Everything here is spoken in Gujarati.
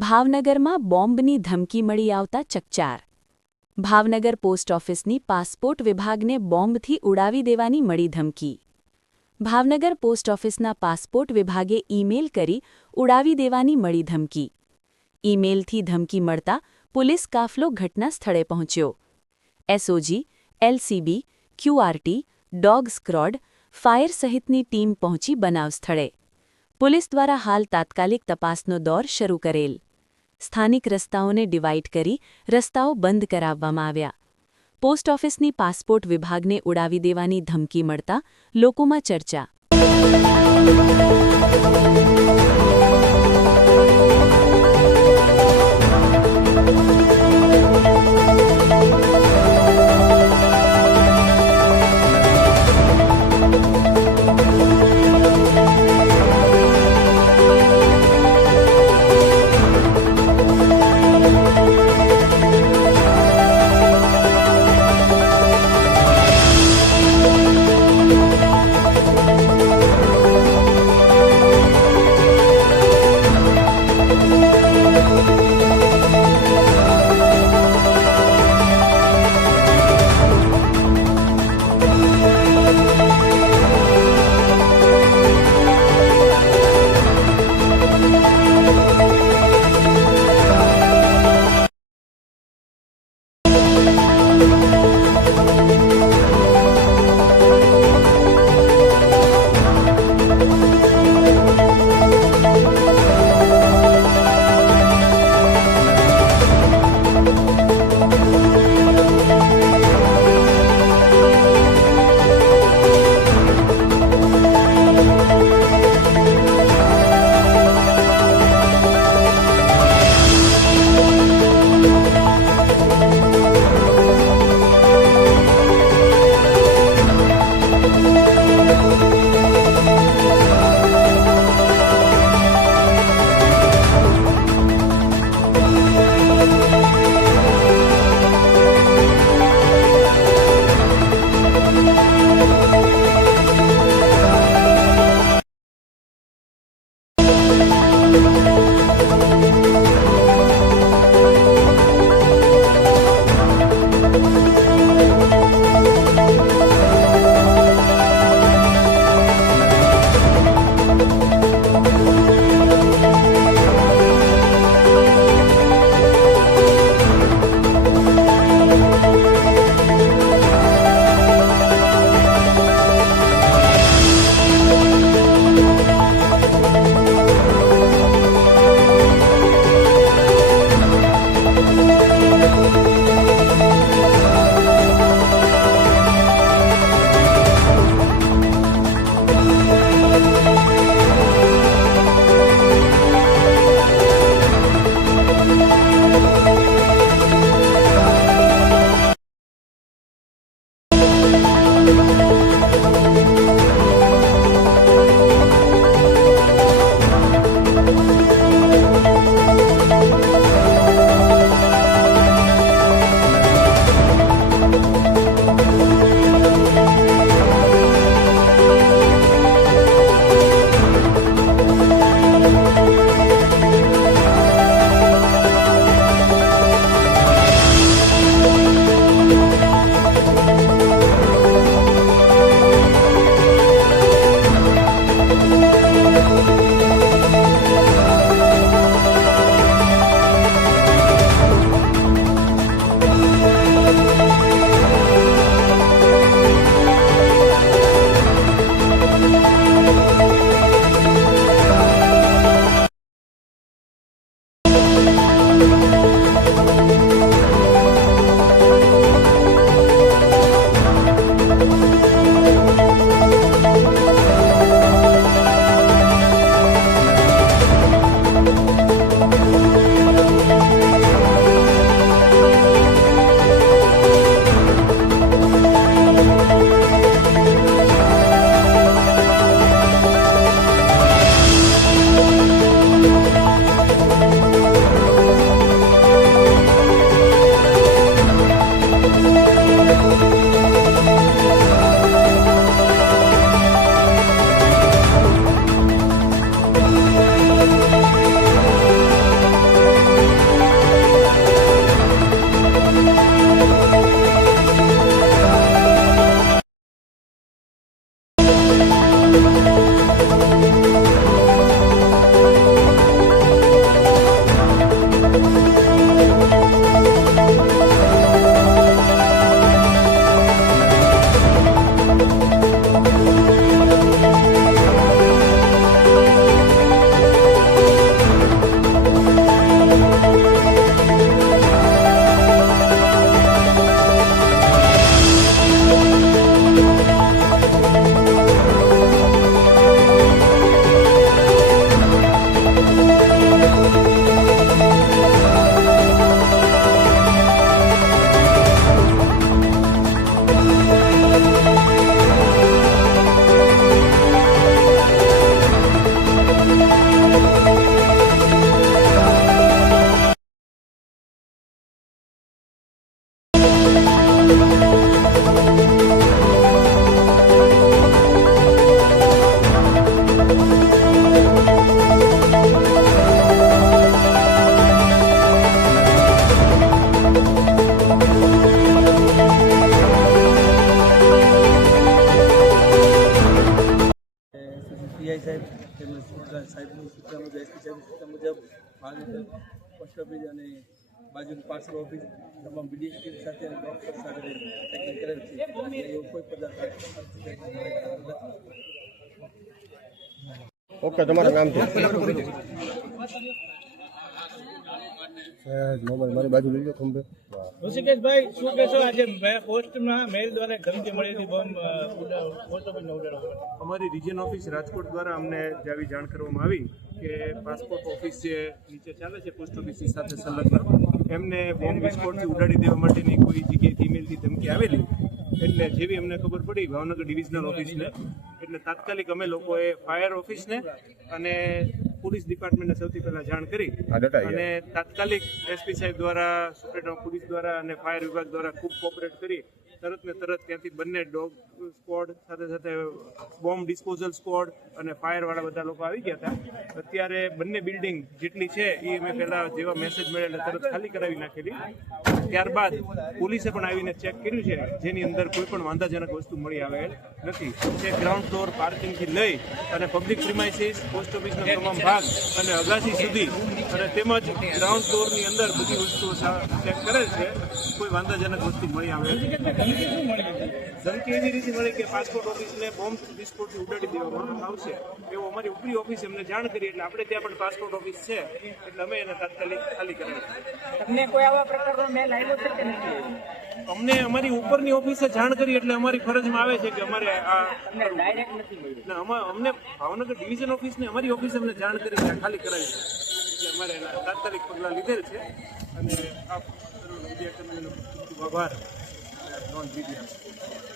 ભાવનગરમાં બોમ્બની ધમકી મળી આવતા ચકચાર. ભાવનગર પોસ્ટ ઓફિસની પાસપોર્ટ વિભાગને બોમ્બથી ઉડાવી દેવાની મળી ધમકી. ભાવનગર પોસ્ટ ઓફિસના પાસપોર્ટ વિભાગે ઈમેલ કરી ઉડાવી દેવાની મળી ધમકી. ઈમેલથી ધમકી મળતા પોલીસ કાફલો ઘટના સ્થળે પહોંચ્યો. SOG, LCB, QRT, dog squad, fire સહિતની ટીમ પહોંચી બનાવ સ્થળે. પોલીસ દ્વારા હાલ તાત્કાલિક તપાસનો દોર શરૂ કરેલ. સ્થાનિક રસ્તાઓને ડિવાઇડ કરી રસ્તાઓ બંધ કરાવવામાં આવ્યા. પોસ્ટ ઓફિસની પાસપોર્ટ વિભાગને ઉડાવી દેવાની ધમકી મળતા લોકોમાં ચર્ચા. સાહેબની સૂચના મુજબ એસપી સાહેબની સૂચના મુજબ ભાવનગર પોસ્ટ ઓફિસ અને બાજુનું પાર્સલ ઓફિસ તમામ બીડીએસ ટીમ સાથે અને ડોક્ટર સાથે ચેકિંગ કરેલ છે. એવો કોઈ પદાર્થ ઓકે, તમારું નામ છે? મારી બાજુ લઈ લો ખંભે. ઋષિકેશભાઈ, શું કહેશો? આજે પોસ્ટમાં મેલ દ્વારા ધમકી મળી હતી બોમ્બ પોસ્ટ ઓફિસને ઉડાડવા? અમારી રિજિયન ઓફિસ રાજકોટ દ્વારા અમને આવી જાણ કરવામાં આવી કે પાસપોર્ટ ઓફિસ જે નીચે ચાલે છે પોસ્ટ ઓફિસની સાથે સંલગ્ન, એમને બોમ્બ વિસ્ફોટથી ઉડાડી દેવા માટેની કોઈ જગ્યાએ ઈમેલથી ધમકી આવેલી. એટલે જેવી અમને ખબર પડી ભાવનગર ડિવિઝનલ ઓફિસને, એટલે તાત્કાલિક અમે લોકોએ ફાયર ઓફિસને અને પોલીસ ડિપાર્ટમેન્ટને સૌથી પહેલા જાણ કરી અને તાત્કાલિક એસપી સાહેબ દ્વારા, સુપ્રિન્ટેન્ડન્ટ પોલીસ દ્વારા અને ફાયર વિભાગ દ્વારા ખૂબ કોઓપરેટ કરી તરત ને તરત ત્યાંથી બંને ડોગ સ્ક્વોડ સાથે સાથે બોમ્બ ડિસ્પોઝલ સ્ક્વોડ અને ફાયરવાળા બધા લોકો આવી ગયા હતા. અત્યારે બંને બિલ્ડિંગ જેટલી છે એ અમે પહેલાં જેવા મેસેજ મળેલા તરત ખાલી કરાવી નાખેલી. ત્યારબાદ પોલીસે પણ આવીને ચેક કર્યું છે, જેની અંદર કોઈ પણ વાંધાજનક વસ્તુ મળી આવેલ નથી. તે ગ્રાઉન્ડ ફ્લોર પાર્કિંગથી લઈ અને પબ્લિક પ્રિમાઇસીસ, પોસ્ટ ઓફિસનો તમામ ભાગ અને અગાસી સુધી અને તેમજ ગ્રાઉન્ડ ફ્લોરની અંદર બધી વસ્તુઓ ચેક કરેલ છે. કોઈ વાંધાજનક વસ્તુ મળી આવેલ ધમકી એવી રીતે મળી કે પાસપોર્ટ ઓફિસને બોમ્બ વિસ્ફોટથી ઉડાડી દેવામાં આવશે એવું અમારી ઉપરી ઓફિસે અમને જાણ કરી. એટલે આપણે ત્યાં પણ પાસપોર્ટ ઓફિસ છે એટલે અમે એને તાત્કાલિક ખાલી કરેલ. તમને કોઈ આવા પ્રકારનો મેલ આવ્યો છે કે નથી? અમને અમારી ઉપરની ઓફિસે જાણ કરી એટલે અમારી ફરજમાં આવે છે કે અમારે આ ડાયરેક્ટ નથી મળ્યું. અમને ભાવનગર ડિવિઝન ઓફિસને અમારી ઓફિસે અમને જાણ કરી કે ખાલી કરાવી છે. અમારે એના તાત્કાલિક પગલાં લીધેલ છે અને આ મીડિયા કર્મીનો ખૂબ ખૂબ આભાર નોંધ લીધી.